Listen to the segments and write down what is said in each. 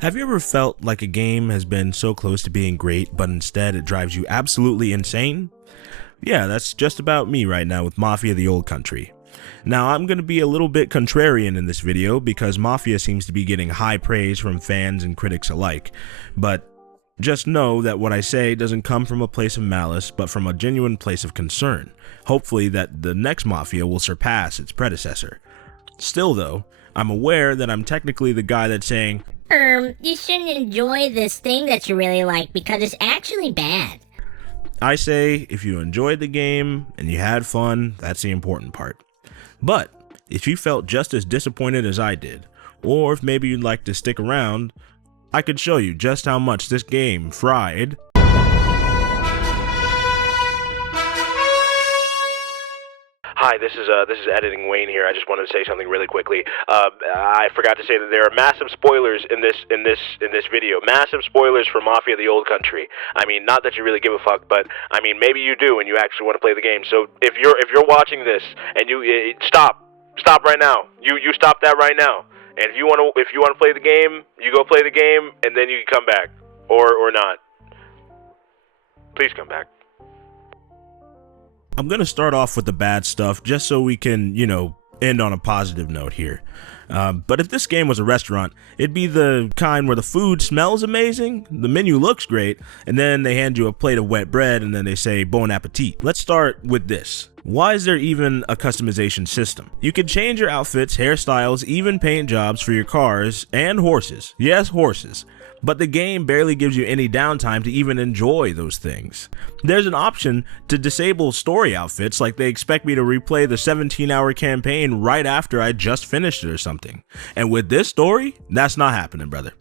Have you ever felt like a game has been so close to being great, but instead it drives you absolutely insane? Yeah, that's just about me right now with Mafia: The Old Country. Now, I'm going to be a little bit contrarian in this video because Mafia seems to be getting high praise from fans and critics alike, but just know that what I say doesn't come from a place of malice, but from a genuine place of concern. Hopefully that the next Mafia will surpass its predecessor. Still though, I'm aware that I'm technically the guy that's saying, You shouldn't enjoy this thing that you really like because it's actually bad. I say if you enjoyed the game and you had fun, that's the important part. But if you felt just as disappointed as I did, or if maybe you'd like to stick around, I could show you just how much this game fried. Hi, this is Editing Wayne here. I just wanted to say something really quickly. I forgot to say that there are massive spoilers in this video. Massive spoilers for Mafia: The Old Country. I mean, not that you really give a fuck, but I mean, maybe you do and you actually want to play the game. So if you're watching this and you stop right now. You stop that right now. And if you want to play the game, you go play the game, and then you can come back or not. Please come back. I'm going to start off with the bad stuff just so we can, end on a positive note here. But if this game was a restaurant, it'd be the kind where the food smells amazing, the menu looks great, and then they hand you a plate of wet bread and then they say bon appetit. Let's start with this. Why is there even a customization system? You can change your outfits, hairstyles, even paint jobs for your cars and horses. Yes, horses. But the game barely gives you any downtime to even enjoy those things. There's an option to disable story outfits, like they expect me to replay the 17-hour campaign right after I just finished it or something. And with this story, that's not happening, brother.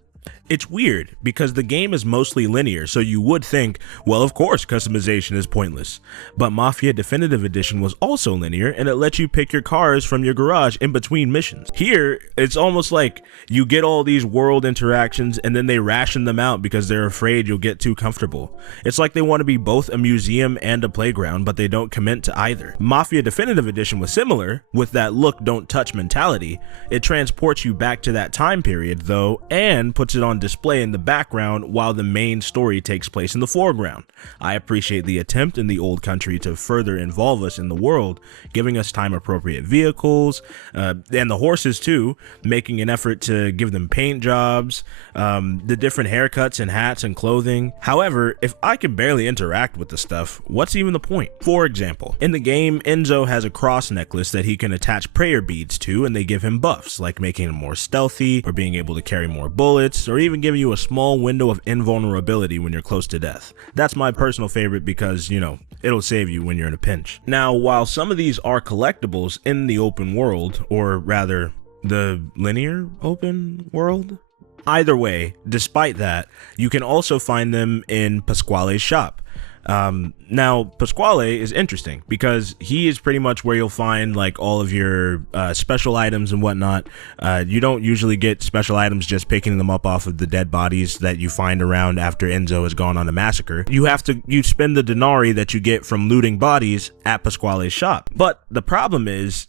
It's weird because the game is mostly linear, so you would think, well, of course customization is pointless. But Mafia Definitive Edition was also linear, and it lets you pick your cars from your garage in between missions. Here, it's almost like you get all these world interactions and then they ration them out because they're afraid you'll get too comfortable. It's like they want to be both a museum and a playground, but they don't commit to either. Mafia Definitive Edition was similar, with that look don't touch mentality. It transports you back to that time period though, and puts it on display in the background while the main story takes place in the foreground. I appreciate the attempt in The Old Country to further involve us in the world, giving us time appropriate vehicles, and the horses too, making an effort to give them paint jobs, the different haircuts and hats and clothing. However, if I can barely interact with the stuff, what's even the point? For example, in the game, Enzo has a cross necklace that he can attach prayer beads to, and they give him buffs, like making him more stealthy, or being able to carry more bullets, or even giving you a small window of invulnerability when you're close to death. That's my personal favorite because, it'll save you when you're in a pinch. Now, while some of these are collectibles in the open world, or rather, the linear open world, either way, despite that, you can also find them in Pasquale's shop. Now, Pasquale is interesting because he is pretty much where you'll find like all of your special items and whatnot. You don't usually get special items just picking them up off of the dead bodies that you find around after Enzo has gone on a massacre. You spend the denarii that you get from looting bodies at Pasquale's shop. But the problem is,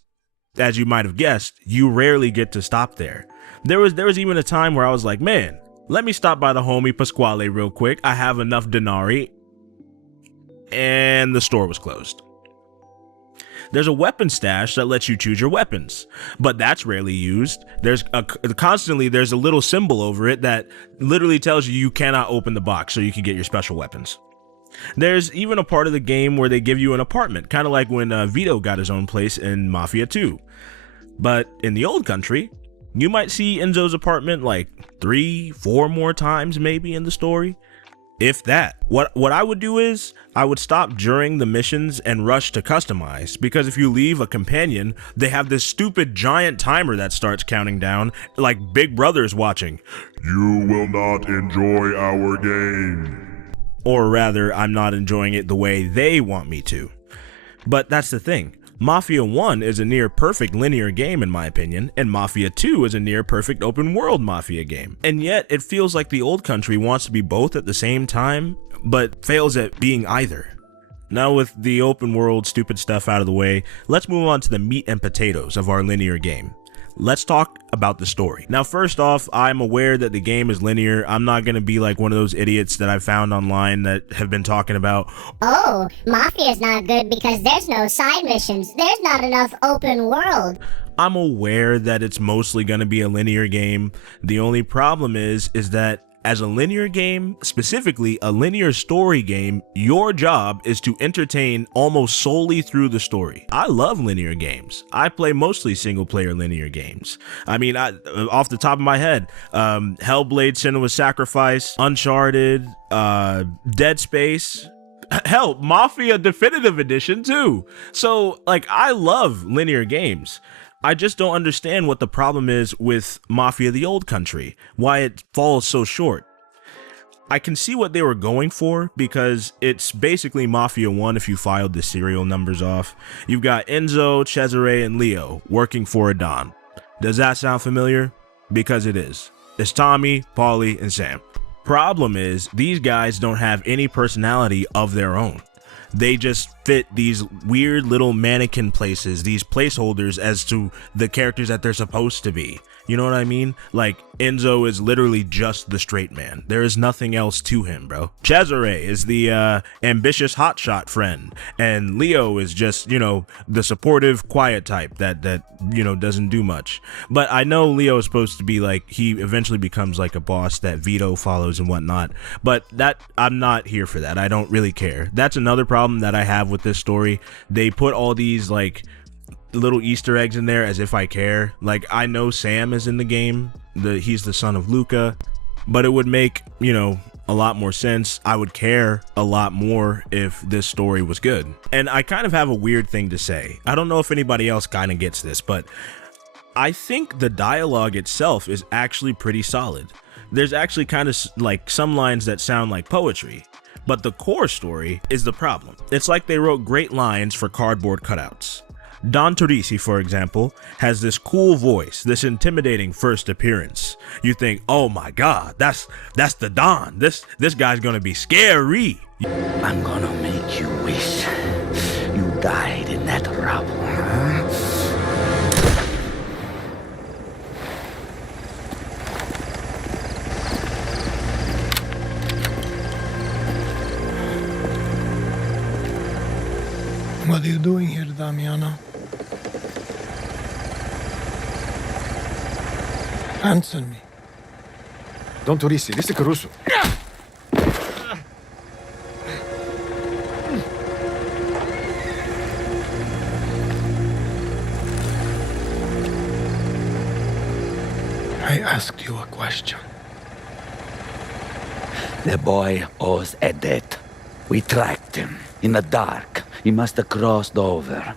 as you might have guessed, you rarely get to stop there. There was even a time where I was like, man, let me stop by the homie Pasquale real quick. I have enough denarii. And the store was closed. There's a weapon stash that lets you choose your weapons, but that's rarely used. There's a little symbol over it that literally tells you cannot open the box so you can get your special weapons. There's even a part of the game where they give you an apartment, kind of like when Vito got his own place in Mafia 2. But in The Old Country, you might see Enzo's apartment like 3-4 more times maybe in the story. If that. What I would do is, I would stop during the missions and rush to customize, because if you leave a companion, they have this stupid giant timer that starts counting down, like Big Brother's watching. You will not enjoy our game. Or rather, I'm not enjoying it the way they want me to. But that's the thing. Mafia 1 is a near perfect linear game in my opinion, and Mafia 2 is a near perfect open world Mafia game. And yet, it feels like The Old Country wants to be both at the same time, but fails at being either. Now with the open world stupid stuff out of the way, let's move on to the meat and potatoes of our linear game. Let's talk about the story. Now, first off, I'm aware that the game is linear. I'm not going to be like one of those idiots that I found online that have been talking about, Oh, Mafia's not good because there's no side missions. There's not enough open world. I'm aware that it's mostly going to be a linear game. The only problem is that as a linear game, specifically a linear story game, your job is to entertain almost solely through the story. I love linear games. I play mostly single player linear games. I mean, off the top of my head, Hellblade: Senua's Sacrifice, Uncharted, Dead Space, hell, Mafia Definitive Edition too. So like, I love linear games. I just don't understand what the problem is with Mafia: The Old Country, why it falls so short. I can see what they were going for because it's basically Mafia 1 if you filed the serial numbers off. You've got Enzo, Cesare, and Leo working for a Don. Does that sound familiar? Because it is. It's Tommy, Paulie, and Sam. Problem is, these guys don't have any personality of their own. They just fit these weird little mannequin places, these placeholders as to the characters that they're supposed to be. You know what I mean? Like, Enzo is literally just the straight man. There is nothing else to him, bro. Cesare is the ambitious hotshot friend, and Leo is just, you know, the supportive, quiet type that you know, doesn't do much. But I know Leo is supposed to be like, he eventually becomes like a boss that Vito follows and whatnot. But that, I'm not here for that. I don't really care. That's another problem that I have with this story. They put all these like little Easter eggs in there as if I care. Like, I know Sam is in the game, he's the son of Luca, but it would make, you know, a lot more sense. I would care a lot more if this story was good. And I kind of have a weird thing to say. I don't know if anybody else kind of gets this, but I think the dialogue itself is actually pretty solid. There's actually kind of like some lines that sound like poetry, but the core story is the problem. It's like they wrote great lines for cardboard cutouts. Don Torrisi, for example, has this cool voice, this intimidating first appearance. You think, oh my god, that's the Don. This guy's gonna be scary. I'm gonna make you wish you died in that rubble, huh? What are you doing here, Damiano? Answer me. Don Torrisi, this is Caruso. I asked you a question. The boy owes a debt. We tracked him. In the dark, he must have crossed over.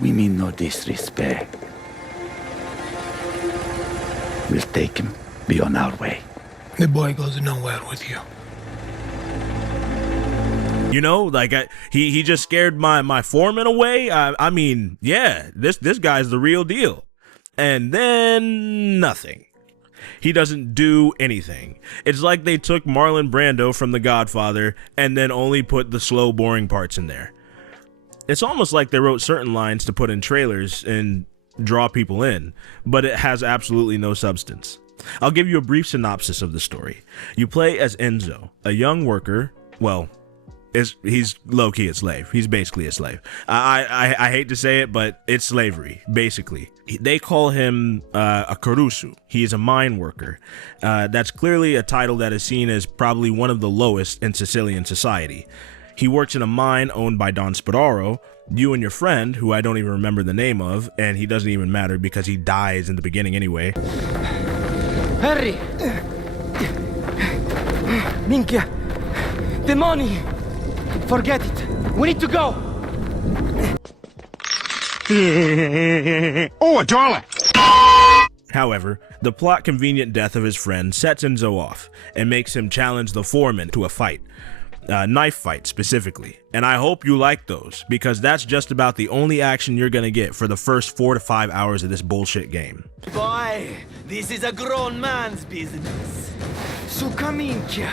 We mean no disrespect. We'll take him. Be on our way. The boy goes nowhere with you. You know, like he just scared my foreman away. I mean, yeah, this guy's the real deal. And then nothing. He doesn't do anything. It's like they took Marlon Brando from The Godfather and then only put the slow, boring parts in there. It's almost like they wrote certain lines to put in trailers and draw people in, but it has absolutely no substance. I'll give you a brief synopsis of the story. You play as Enzo, a young worker. Well, he's low-key a slave. He's basically a slave. I hate to say it, but it's slavery, basically. They call him a Caruso. He is a mine worker. That's clearly a title that is seen as probably one of the lowest in Sicilian society. He works in a mine owned by Don Spadaro, you and your friend, who I don't even remember the name of, and he doesn't even matter because he dies in the beginning anyway. Harry! Minchia! The money! Forget it! We need to go! Oh, a dollar! However, the plot-convenient death of his friend sets Enzo off and makes him challenge the foreman to a fight. Knife fight, specifically. And I hope you like those, because that's just about the only action you're gonna get for the first 4 to 5 hours of this bullshit game. Boy, this is a grown man's business. Suka minchia!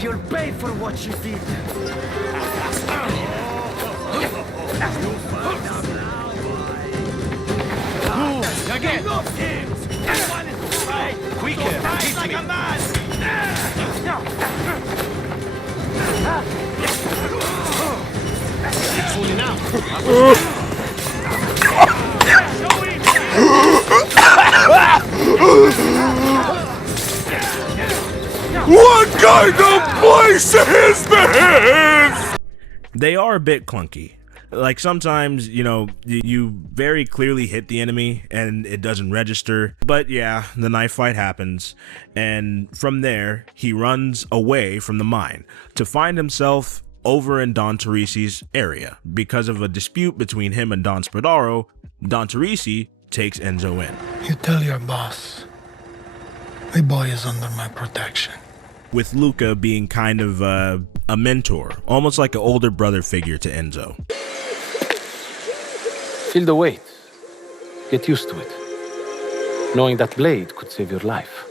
You'll pay for what you did. again! Quicker! Hit like a man! Fully now. What kind of place is this? They are a bit clunky. Like sometimes, you very clearly hit the enemy and it doesn't register. But yeah, the knife fight happens. And from there, he runs away from the mine to find himself over in Don Teresi's area. Because of a dispute between him and Don Spadaro, Don Teresi takes Enzo in. You tell your boss. The boy is under my protection. With Luca being kind of a mentor, almost like an older brother figure to Enzo. Feel the weight. Get used to it. Knowing that blade could save your life.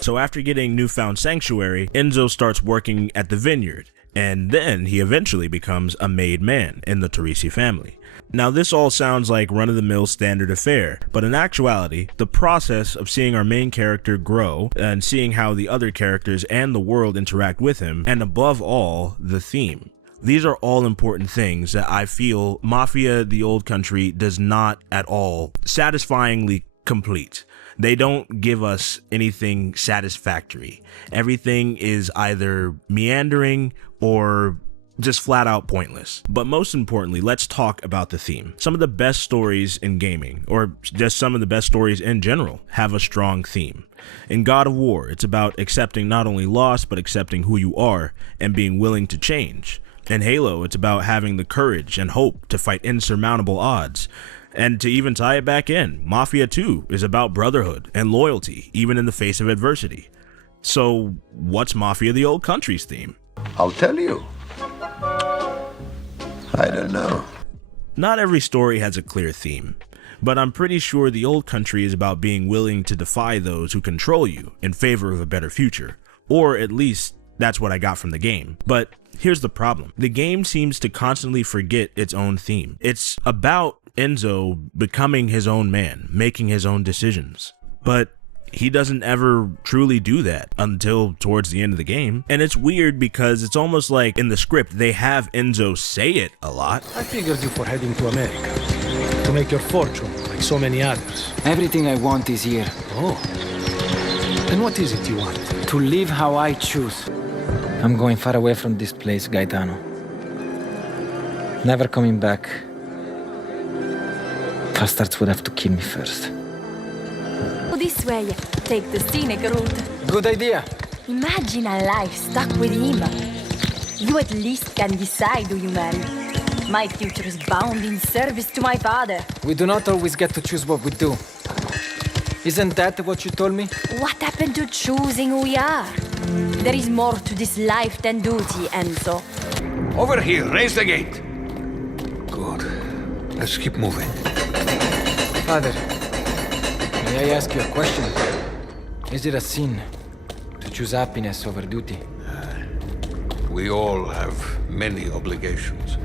So after getting newfound sanctuary, Enzo starts working at the vineyard, and then he eventually becomes a made man in the Teresi family. Now this all sounds like run-of-the-mill standard affair, but in actuality, the process of seeing our main character grow and seeing how the other characters and the world interact with him, and above all, the theme. These are all important things that I feel Mafia: The Old Country does not at all satisfyingly complete. They don't give us anything satisfactory. Everything is either meandering or just flat out pointless. But most importantly, let's talk about the theme. Some of the best stories in gaming, or just some of the best stories in general, have a strong theme. In God of War, it's about accepting not only loss, but accepting who you are and being willing to change. In Halo, it's about having the courage and hope to fight insurmountable odds. And to even tie it back in, Mafia 2 is about brotherhood and loyalty, even in the face of adversity. So, what's Mafia: The Old Country's theme? I'll tell you. I don't know. Not every story has a clear theme, but I'm pretty sure The Old Country is about being willing to defy those who control you in favor of a better future. Or at least, that's what I got from the game. But here's the problem. The game seems to constantly forget its own theme. It's about Enzo becoming his own man, making his own decisions. But he doesn't ever truly do that until towards the end of the game. And it's weird because it's almost like in the script they have Enzo say it a lot. I figured you for heading to America. To make your fortune, like so many others. Everything I want is here. Oh. And what is it you want? To live how I choose. I'm going far away from this place, Gaetano. Never coming back. Bastards would have to kill me first. This way, take the scenic route. Good idea. Imagine a life stuck with him. You at least can decide who you marry. My future is bound in service to my father. We do not always get to choose what we do. Isn't that what you told me? What happened to choosing who we are? There is more to this life than duty, Enzo. Over here, raise the gate. Good. Let's keep moving. Father, may I ask you a question? Is it a sin to choose happiness over duty? We all have many obligations,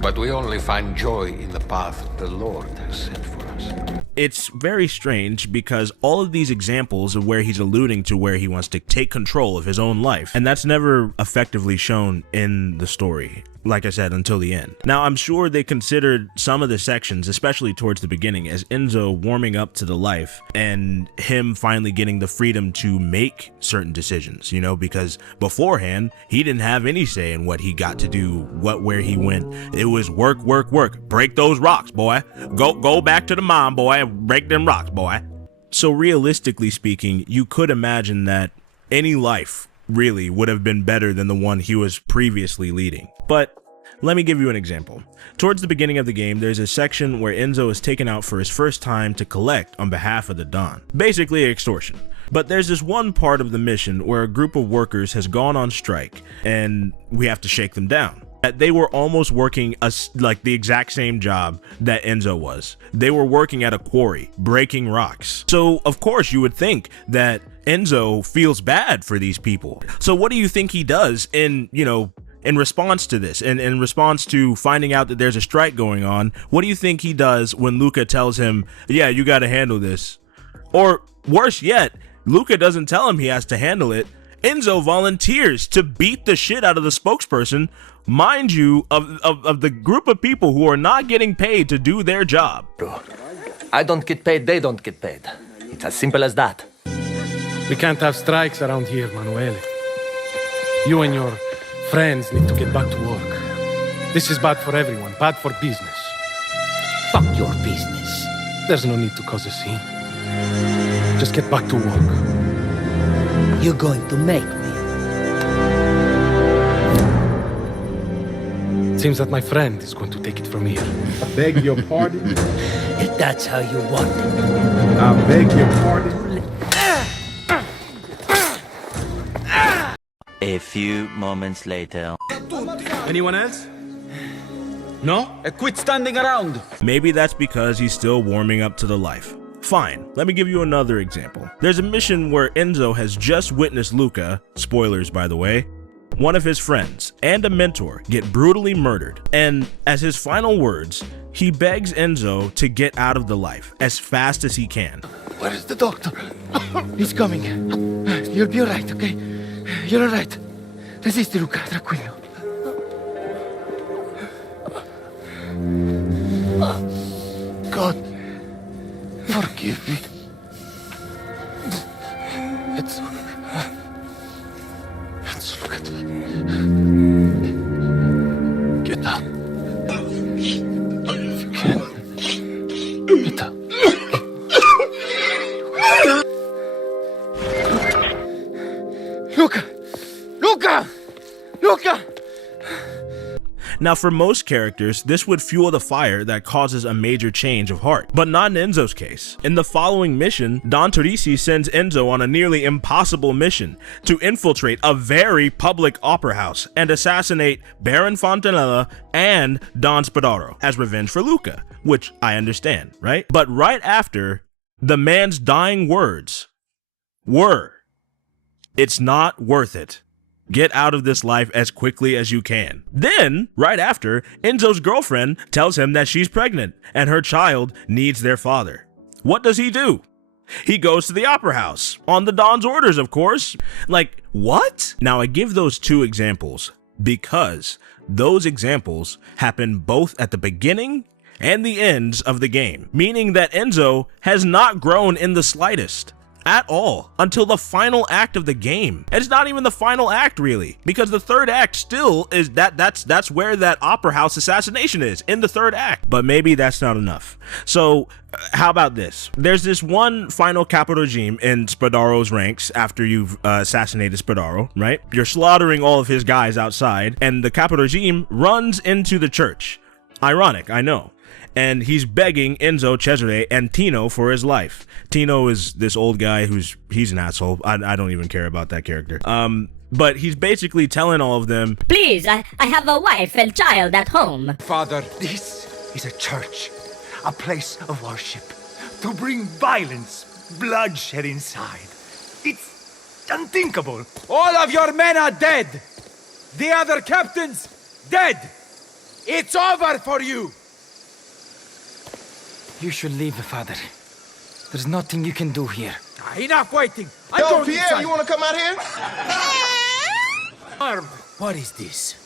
but we only find joy in the path the Lord has set for us. It's very strange because all of these examples of where he's alluding to where he wants to take control of his own life, and that's never effectively shown in the story, like I said, until the end. Now, I'm sure they considered some of the sections, especially towards the beginning, as Enzo warming up to the life and him finally getting the freedom to make certain decisions, because beforehand, he didn't have any say in what he got to do, where he went. It was work, work, work. Break those rocks, boy. Go back to the mine, boy. Break them rocks, boy. So realistically speaking, you could imagine that any life really would have been better than the one he was previously leading. But let me give you an example. Towards the beginning of the game, there's a section where Enzo is taken out for his first time to collect on behalf of the Don. Basically extortion. But there's this one part of the mission where a group of workers has gone on strike and we have to shake them down. They were almost working like the exact same job that Enzo was. They were working at a quarry, breaking rocks. So of course you would think that Enzo feels bad for these people. So what do you think he does in, in response to this, and in response to finding out that there's a strike going on, what do you think he does when Luca tells him, yeah, you got to handle this? Or worse yet, Luca doesn't tell him he has to handle it. Enzo volunteers to beat the shit out of the spokesperson, mind you, of the group of people who are not getting paid to do their job. I don't get paid, they don't get paid. It's as simple as that. We can't have strikes around here, Manuel. You and your friends need to get back to work. This is bad for everyone, bad for business. Fuck your business. There's no need to cause a scene. Just get back to work. You're going to make me. Seems that my friend is going to take it from here. I beg your pardon. If that's how you want it. I beg your pardon. A few moments later. Anyone else? No? Quit standing around. Maybe that's because he's still warming up to the life. Fine, let me give you another example. There's a mission where Enzo has just witnessed Luca, spoilers by the way, one of his friends and a mentor get brutally murdered, and as his final words, he begs Enzo to get out of the life as fast as he can. Where is the doctor? He's coming. You'll be alright, okay? You're alright. Resisti, Luca, tranquillo. God, forgive me. It's look at me. Get up. If you can. Get up. Luca! Luca! Luca! Now, for most characters, this would fuel the fire that causes a major change of heart, but not in Enzo's case. In the following mission, Don Torrisi sends Enzo on a nearly impossible mission to infiltrate a very public opera house and assassinate Baron Fontanella and Don Spadaro as revenge for Luca, which I understand, right? But right after, the man's dying words were, "It's not worth it. Get out of this life as quickly as you can." Then, right after, Enzo's girlfriend tells him that she's pregnant and her child needs their father. What does he do? He goes to the opera house, on the Don's orders, of course. Like, what? Now, I give those two examples because those examples happen both at the beginning and the ends of the game, meaning that Enzo has not grown in the slightest. At all until the final act of the game. And it's not even the final act really, because the third act still is that's where that opera house assassination is, in the third act. But maybe that's not enough. So how about this? There's this one final capital regime in Spadaro's ranks after you've assassinated Spadaro, right? You're slaughtering all of his guys outside, and the capital regime runs into the church. Ironic, I know. And he's begging Enzo, Cesare, and Tino for his life. Tino is this old guy he's an asshole. I don't even care about that character. But he's basically telling all of them, Please, I have a wife and child at home. Father, this is a church, a place of worship. To bring violence, bloodshed inside. It's unthinkable. All of your men are dead. The other captains, dead. It's over for you. You should leave, Father. There's nothing you can do here. Enough waiting. Yo, Pierre, you want to come out here? Armed. What is this?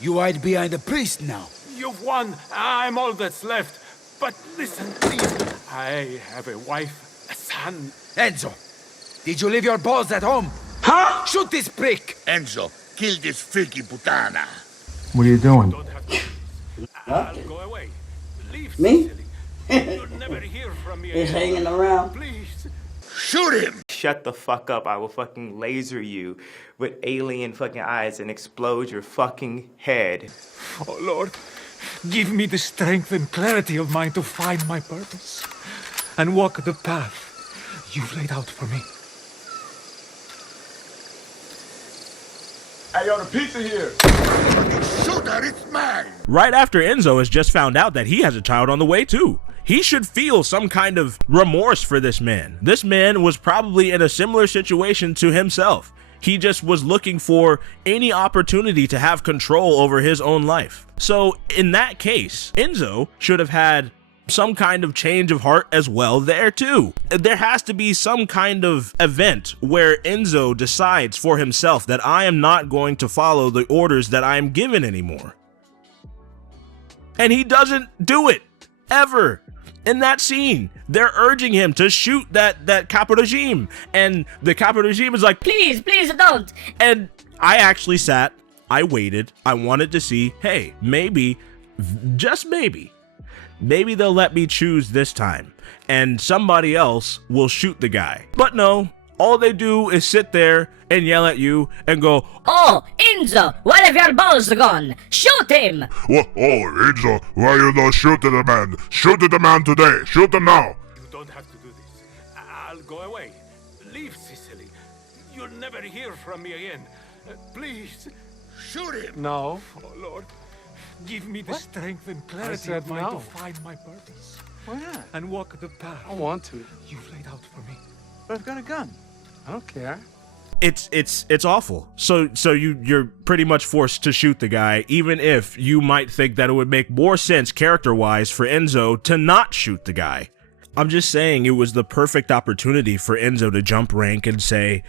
You hide behind a priest now. You've won. I'm all that's left. But listen, please. I have a wife, a son. Enzo, did you leave your balls at home? Huh? Shoot this prick. Enzo, kill this freaky putana. What are you doing? I'll go away. Leave, Me? You'll never hear from me. He's hanging around. Please. Shoot him! Shut the fuck up. I will fucking laser you with alien fucking eyes and explode your fucking head. Oh, Lord, give me the strength and clarity of mind to find my purpose and walk the path you've laid out for me. Hey, yo, the pizza here. Shoot her, it's mine. right after Enzo has just found out that he has a child on the way too. He should feel some kind of remorse for this man. This man was probably in a similar situation to himself. He just was looking for any opportunity to have control over his own life. So in that case, Enzo should have had some kind of change of heart as well there too. There has to be some kind of event where Enzo decides for himself that I am not going to follow the orders that I am given anymore. And he doesn't do it, ever. In that scene, they're urging him to shoot that capo regime, and the capo regime is like, please don't. And I actually sat, I waited, I wanted to see, hey, maybe, just maybe they'll let me choose this time, and somebody else will shoot the guy. But no, all they do is sit there and yell at you and go, Oh, Enzo, where have your balls gone? Shoot him! What? Oh, Enzo, why you not shooting the man? Shoot the man today. Shoot him now. You don't have to do this. I'll go away. Leave Sicily. You'll never hear from me again. Please. Shoot him! No. Oh, Lord. Give me the strength and clarity of mind to find my purpose. Why not? And walk the path. I want to. You've laid out for me. But I've got a gun. I don't care. It's awful. So you're pretty much forced to shoot the guy, even if you might think that it would make more sense character-wise for Enzo to not shoot the guy. I'm just saying it was the perfect opportunity for Enzo to jump rank and say,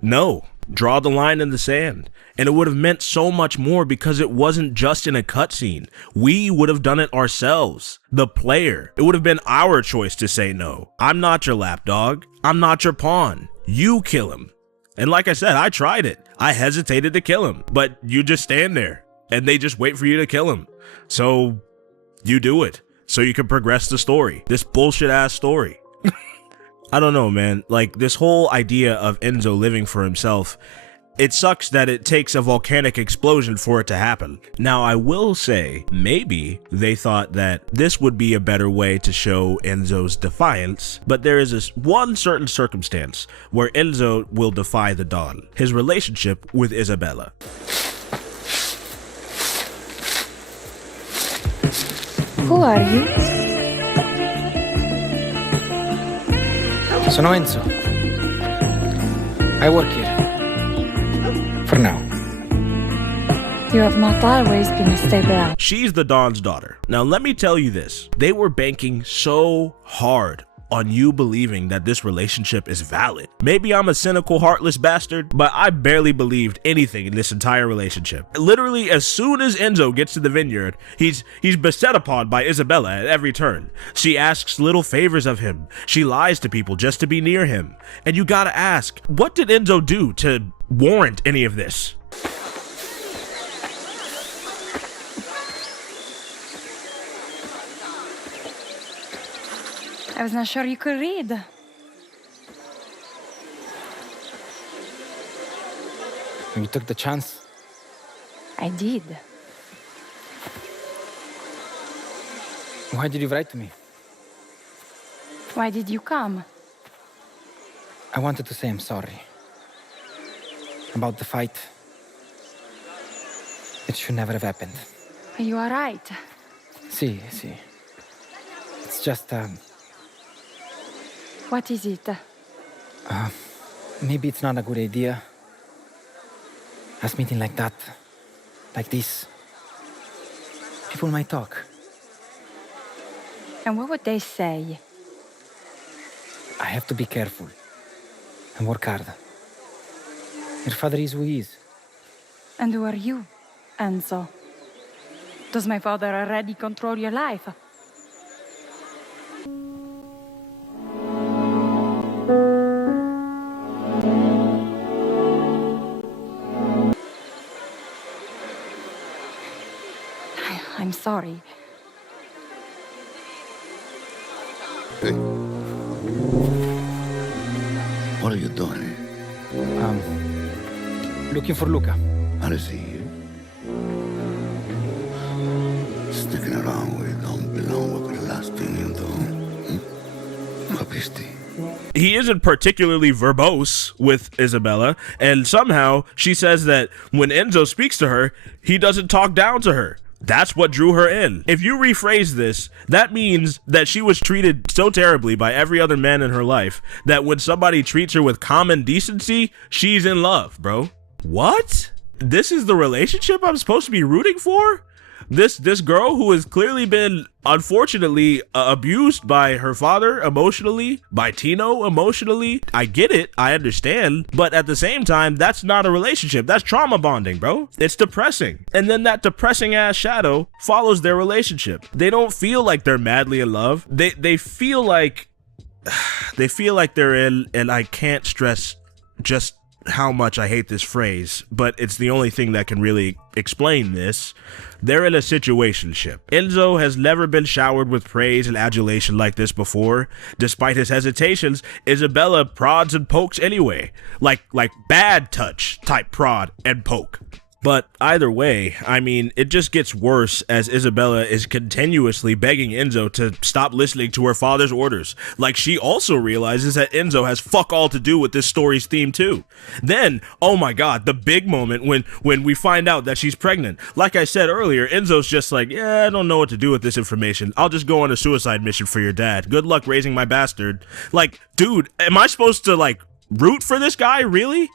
no, draw the line in the sand. And it would have meant so much more because it wasn't just in a cutscene. We would have done it ourselves, the player. It would have been our choice to say no. I'm not your lapdog. I'm not your pawn. You kill him. And like I said, I tried it. I hesitated to kill him, but you just stand there and they just wait for you to kill him. So you do it so you can progress the story, this bullshit ass story. I don't know, man. Like, this whole idea of Enzo living for himself, it sucks that it takes a volcanic explosion for it to happen. Now, I will say, maybe they thought that this would be a better way to show Enzo's defiance, but there is this one certain circumstance where Enzo will defy the dawn, his relationship with Isabella. Who are you? Sono Enzo. I work here. For now. You have not always been a stable out. She's the Don's daughter. Now, let me tell you this. They were banking so hard on you believing that this relationship is valid. Maybe I'm a cynical, heartless bastard, but I barely believed anything in this entire relationship. Literally, as soon as Enzo gets to the vineyard, he's beset upon by Isabella at every turn. She asks little favors of him. She lies to people just to be near him. And you gotta ask, what did Enzo do to warrant any of this? I was not sure you could read. You took the chance? I did. Why did you write to me? Why did you come? I wanted to say I'm sorry. About the fight. It should never have happened. You are right. See. It's just, What is it? maybe it's not a good idea. Us meeting like that. Like this. People might talk. And what would they say? I have to be careful. And work hard. Your father is who he is. And who are you, Enzo? Does my father already control your life? I'm sorry. Hey. What are you doing? Looking for Luca. How is he? Sticking around where you don't belong would be the last thing you do. Capisti? He isn't particularly verbose with Isabella, and somehow she says that when Enzo speaks to her, he doesn't talk down to her. That's what drew her in. If you rephrase this, that means that she was treated so terribly by every other man in her life that when somebody treats her with common decency, she's in love, bro. What? This is the relationship I'm supposed to be rooting for? This girl who has clearly been, unfortunately, abused by her father emotionally, by Tino emotionally. I get it, I understand, but at the same time, that's not a relationship. That's trauma bonding, bro. It's depressing. And then that depressing ass shadow follows their relationship. They don't feel like they're madly in love. They feel like they're in, and I can't stress just how much I hate this phrase, but it's the only thing that can really explain this. They're in a situationship. Enzo has never been showered with praise and adulation like this before. Despite his hesitations, Isabella prods and pokes anyway. Like bad touch type prod and poke. But either way, I mean, it just gets worse as Isabella is continuously begging Enzo to stop listening to her father's orders. Like she also realizes that Enzo has fuck all to do with this story's theme too. Then, oh my god, the big moment when we find out that she's pregnant. Like I said earlier, Enzo's just like, yeah, I don't know what to do with this information. I'll just go on a suicide mission for your dad. Good luck raising my bastard. Like, dude, am I supposed to like root for this guy? Really?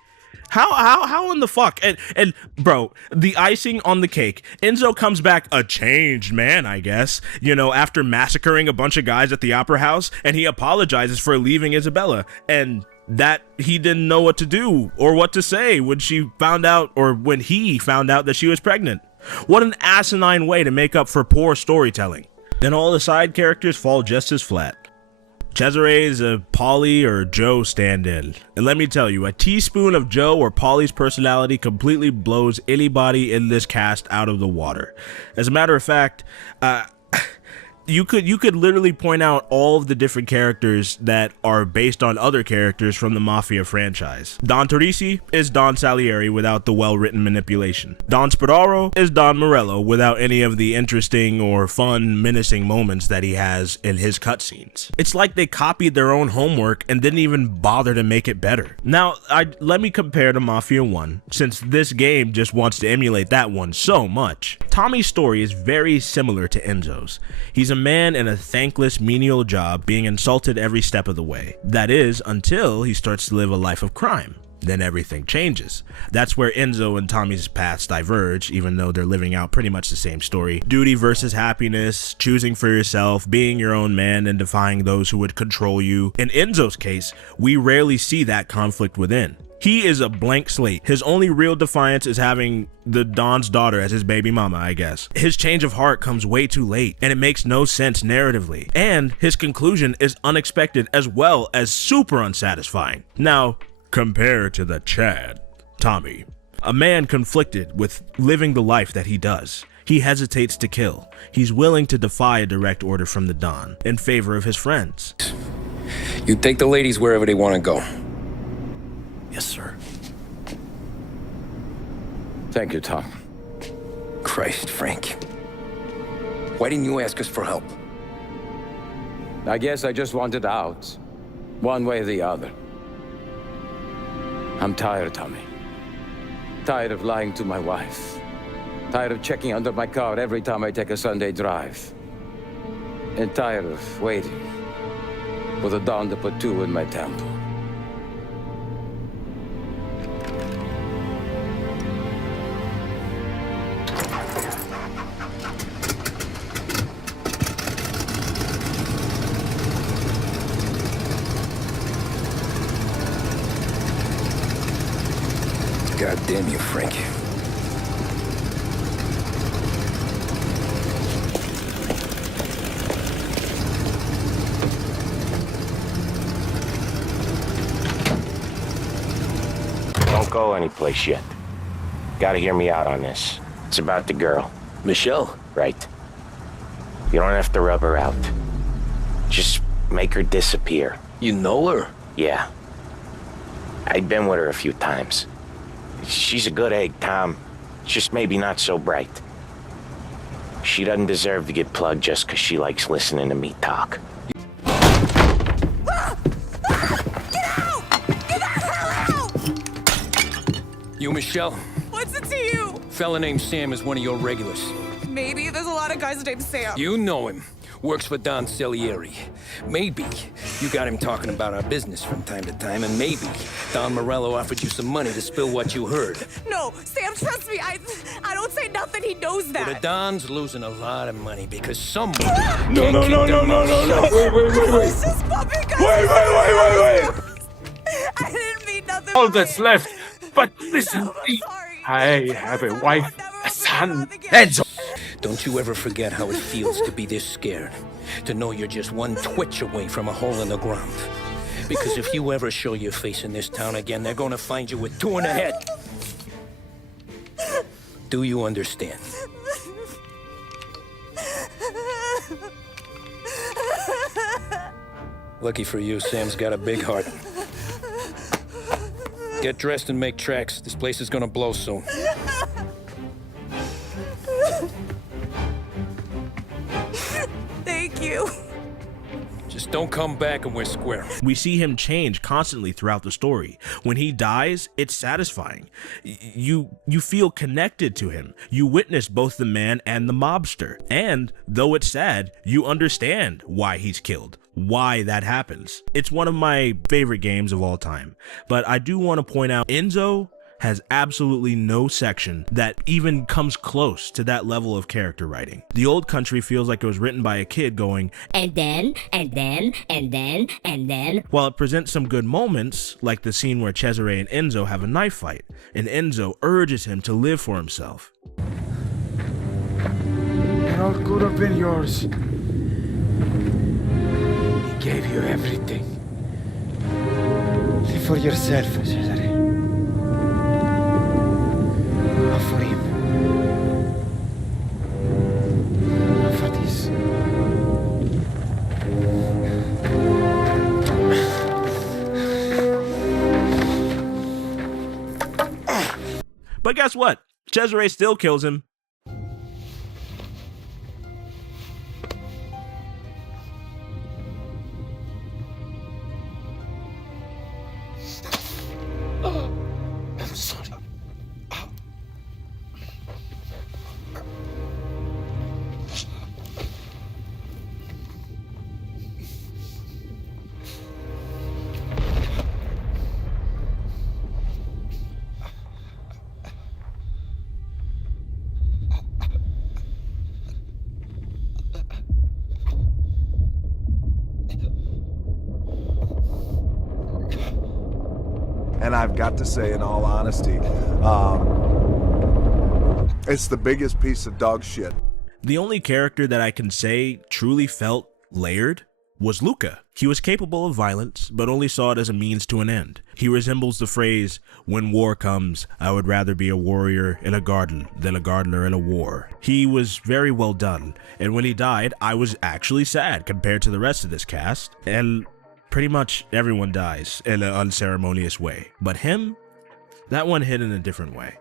How in the fuck? And bro, the icing on the cake, Enzo comes back a changed man, I guess, you know, after massacring a bunch of guys at the opera house, and he apologizes for leaving Isabella, and that he didn't know what to do or what to say when she found out, or when he found out that she was pregnant. What an asinine way to make up for poor storytelling. Then all the side characters fall just as flat. Cesare is a Polly or Joe stand-in, and let me tell you, a teaspoon of Joe or Polly's personality completely blows anybody in this cast out of the water. As a matter of fact, you could literally point out all of the different characters that are based on other characters from the Mafia franchise. Don Torrisi is Don Salieri without the well-written manipulation. Don Spadaro is Don Morello without any of the interesting or fun, menacing moments that he has in his cutscenes. It's like they copied their own homework and didn't even bother to make it better. Now, let me compare to Mafia 1, since this game just wants to emulate that one so much. Tommy's story is very similar to Enzo's. He's a man in a thankless menial job being insulted every step of the way. That is, until he starts to live a life of crime. Then everything changes. That's where Enzo and Tommy's paths diverge, even though they're living out pretty much the same story. Duty versus happiness, choosing for yourself, being your own man, and defying those who would control you. In Enzo's case, we rarely see that conflict within. He is a blank slate. His only real defiance is having the Don's daughter as his baby mama, I guess. His change of heart comes way too late, and it makes no sense narratively. And his conclusion is unexpected as well as super unsatisfying. Now, compare to the Chad, Tommy. A man conflicted with living the life that he does. He hesitates to kill. He's willing to defy a direct order from the Don in favor of his friends. You take the ladies wherever they want to go. Yes, sir. Thank you, Tom. Christ, Frank. Why didn't you ask us for help? I guess I just wanted out. One way or the other. I'm tired, Tommy. Tired of lying to my wife. Tired of checking under my car every time I take a Sunday drive. And tired of waiting for the dawn to put two in my temple. God damn you, Frank. Don't go anyplace yet. Gotta hear me out on this. It's about the girl. Michelle? Right. You don't have to rub her out. Just make her disappear. You know her? Yeah. I've been with her a few times. She's a good egg, Tom. Just maybe not so bright. She doesn't deserve to get plugged just because she likes listening to me talk. You, Michelle? What's it to you? Fella named Sam is one of your regulars. maybe there's a lot of guys named Sam. You know him. Works for Don Celieri. Maybe you got him talking about our business from time to time, and maybe Don Morello offered you some money to spill what you heard. No, Sam, trust me. I don't say nothing. He knows that. Well, the Don's losing a lot of money because someone No, no, no, no, no, no, no. Wait. It's just puppy guys. Wait. I didn't mean nothing. All that's left. But listen, I have a wife, a son. Enzo! Don't you ever forget how it feels to be this scared. To know you're just one twitch away from a hole in the ground. Because if you ever show your face in this town again, they're gonna find you with 2 in the head. Do you understand? Lucky for you, Sam's got a big heart. Get dressed and make tracks. This place is gonna blow soon. Thank you. Just don't come back and we're square. We see him change constantly throughout the story. When he dies, it's satisfying. You feel connected to him. You witness both the man and the mobster. And though it's sad, you understand why he's killed, why that happens. It's one of my favorite games of all time. But I do want to point out, Enzo has absolutely no section that even comes close to that level of character writing. The Old Country feels like it was written by a kid going, and then. While it presents some good moments, like the scene where Cesare and Enzo have a knife fight, and Enzo urges him to live for himself. It all could have been yours. He gave you everything. Live for yourself, Cesare. Not for him. Not for this. But guess what? Cesare still kills him. I'm sorry. And I've got to say, in all honesty, it's the biggest piece of dog shit. The only character that I can say truly felt layered was Luca. He was capable of violence, but only saw it as a means to an end. He resembles the phrase, "When war comes, I would rather be a warrior in a garden than a gardener in a war." He was very well done, and when he died, I was actually sad compared to the rest of this cast, and pretty much everyone dies in an unceremonious way. But him, that one hit in a different way.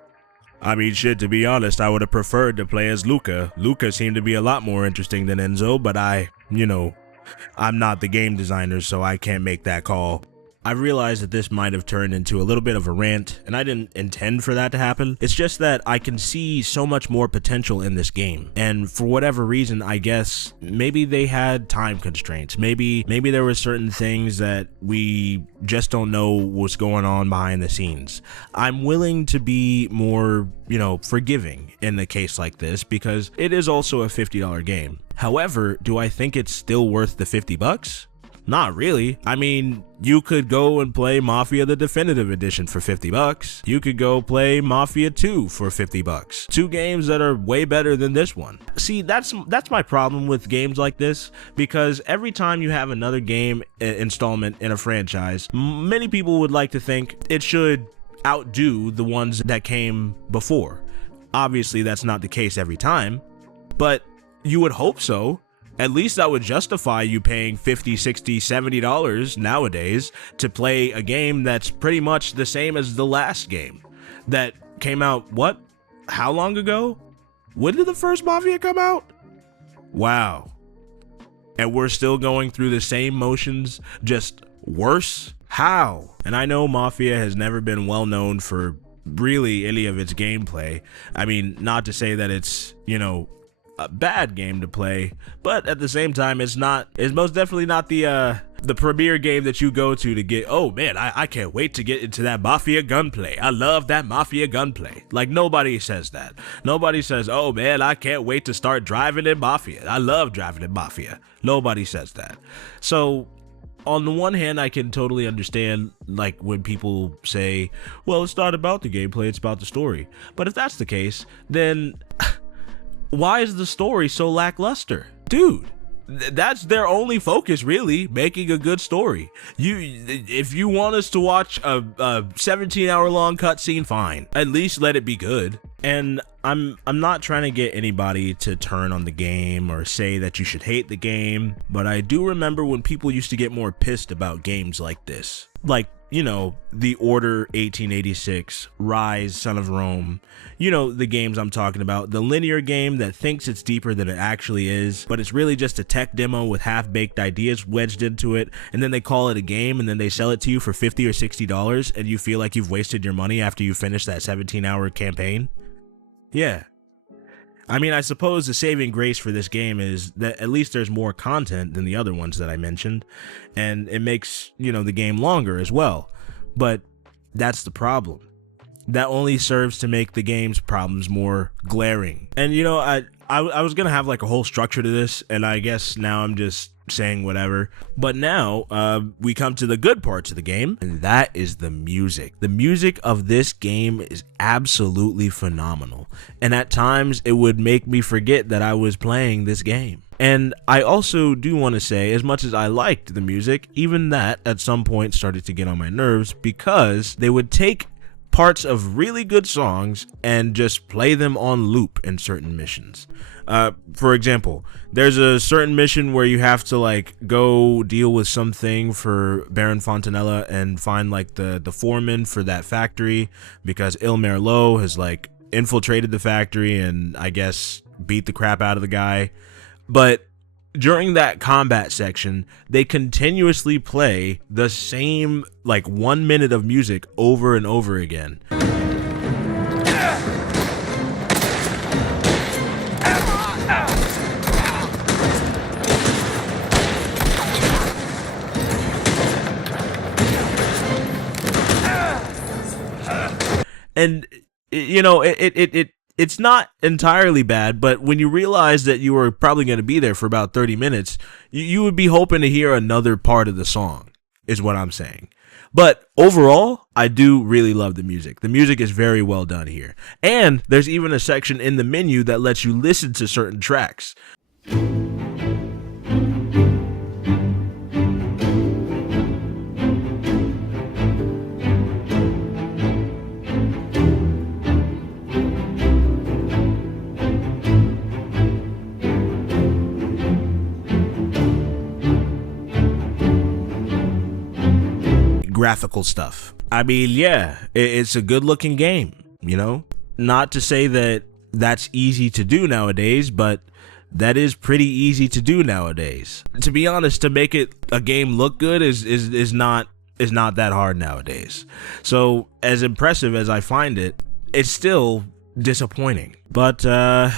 I mean, shit, to be honest, I would have preferred to play as Luca. Luca seemed to be a lot more interesting than Enzo, but I'm not the game designer, so I can't make that call. I realize that this might have turned into a little bit of a rant, and I didn't intend for that to happen. It's just that I can see so much more potential in this game, and for whatever reason, I guess maybe they had time constraints. Maybe there were certain things that we just don't know what's going on behind the scenes. I'm willing to be more, forgiving in a case like this because it is also a $50 game. However, do I think it's still worth the $50? Not really. I mean, you could go and play Mafia the Definitive Edition for $50. You could go play Mafia 2 for $50. 2 games that are way better than this one. See, that's my problem with games like this, because every time you have another game installment in a franchise, many people would like to think it should outdo the ones that came before. Obviously, that's not the case every time, but you would hope so. At least that would justify you paying $50, $60, $70 nowadays to play a game that's pretty much the same as the last game that came out, how long ago? When did the first Mafia come out? Wow. And we're still going through the same motions, just worse? How? And I know Mafia has never been well known for really any of its gameplay. I mean, not to say that it's, a bad game to play, but at the same time, it's most definitely not the premier game that you go to get, oh man, I can't wait to get into that Mafia gunplay. I love that Mafia gunplay. Like, nobody says that. Nobody says, oh man, I can't wait to start driving in Mafia. I love driving in Mafia. Nobody says that. So, on the one hand, I can totally understand, like, when people say, well, it's not about the gameplay, it's about the story. But if that's the case, then why is the story so lackluster? Dude, that's their only focus, really, making a good story. If you want us to watch a 17-hour long cutscene, fine. At least let it be good. And I'm not trying to get anybody to turn on the game or say that you should hate the game, but I do remember when people used to get more pissed about games like this. Like, you know, The Order 1886, Rise, Son of Rome, you know, the games I'm talking about. The linear game that thinks it's deeper than it actually is, but it's really just a tech demo with half-baked ideas wedged into it, and then they call it a game, and then they sell it to you for $50 or $60, and you feel like you've wasted your money after you finish that 17-hour campaign. Yeah. I mean, I suppose the saving grace for this game is that at least there's more content than the other ones that I mentioned, and it makes, you know, the game longer as well. But that's the problem. That only serves to make the game's problems more glaring. And, you know, I was gonna have like a whole structure to this, and I guess now I'm just saying whatever. But now we come to the good parts of the game, and that is the music. The music of this game is absolutely phenomenal, and at times it would make me forget that I was playing this game. And I also do want to say, as much as I liked the music, even that at some point started to get on my nerves, because they would take parts of really good songs and just play them on loop in certain missions. For example, there's a certain mission where you have to like go deal with something for Baron Fontanella and find like the foreman for that factory, because Il Merlot has like infiltrated the factory and I guess beat the crap out of the guy. But during that combat section, they continuously play the same like 1 minute of music over and over again. And you know, it's not entirely bad, but when you realize that you were probably going to be there for about 30 minutes, you would be hoping to hear another part of the song, is what I'm saying. But overall, I do really love the music. The music is very well done here. And there's even a section in the menu that lets you listen to certain tracks. Graphical stuff. I mean, yeah, it's a good looking game, you know? Not to say that that's easy to do nowadays, but that is pretty easy to do nowadays. To be honest, to make it a game look good is not that hard nowadays. So as impressive as I find it, it's still disappointing. But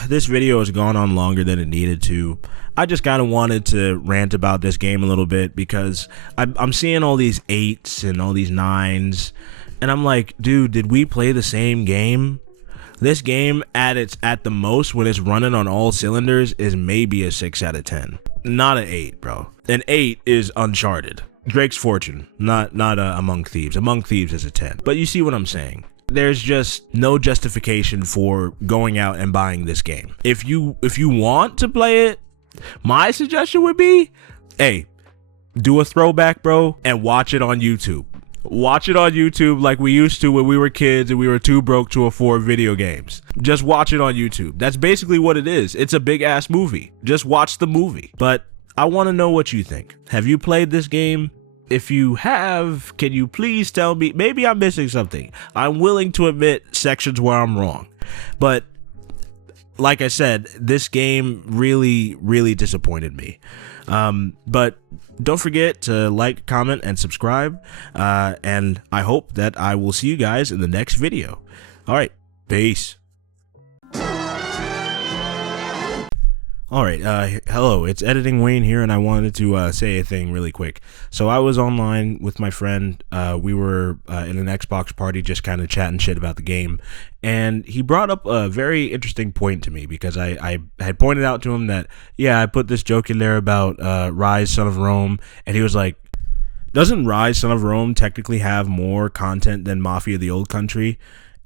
this video has gone on longer than it needed to. I just kind of wanted to rant about this game a little bit because I'm seeing all these 8s and all these 9s, and I'm like, dude, did we play the same game? This game at the most, when it's running on all cylinders, is maybe a 6 out of 10. Not an 8, bro. An 8 is Uncharted. Drake's Fortune, not Among Thieves. Among Thieves is a 10. But you see what I'm saying? There's just no justification for going out and buying this game. If you want to play it, my suggestion would be, hey, do a throwback, bro, and watch it on YouTube. Watch it on YouTube like we used to when we were kids and we were too broke to afford video games. Just watch it on YouTube. That's basically what it is. It's a big ass movie. Just watch the movie. But I want to know what you think. Have you played this game? If you have, can you please tell me? Maybe I'm missing something. I'm willing to admit sections where I'm wrong. But like I said, this game really, really disappointed me. But don't forget to like, comment, and subscribe. And I hope that I will see you guys in the next video. All right, peace. All right, hello, it's Editing Wayne here, and I wanted to say a thing really quick. So I was online with my friend. We were in an Xbox party just kind of chatting shit about the game, and he brought up a very interesting point to me because I had pointed out to him that, yeah, I put this joke in there about Rise, Son of Rome, and he was like, doesn't Rise, Son of Rome technically have more content than Mafia the Old Country?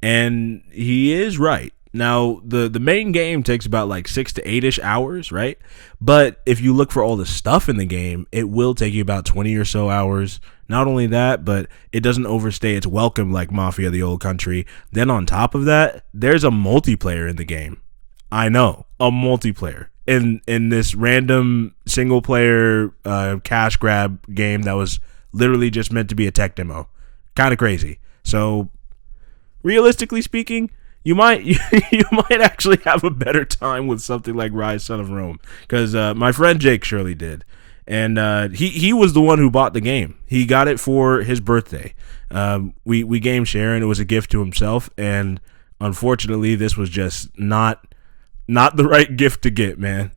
And he is right. Now, the main game takes about like 6 to 8-ish hours, right? But if you look for all the stuff in the game, it will take you about 20 or so hours. Not only that, but it doesn't overstay its welcome like Mafia the Old Country. Then on top of that, there's a multiplayer in the game. I know, a multiplayer. In this random single player cash grab game that was literally just meant to be a tech demo. Kind of crazy. So, realistically speaking, you might actually have a better time with something like Rise, Son of Rome, because my friend Jake surely did, and he was the one who bought the game. He got it for his birthday. We game share, and it was a gift to himself. And unfortunately, this was just not the right gift to get, man.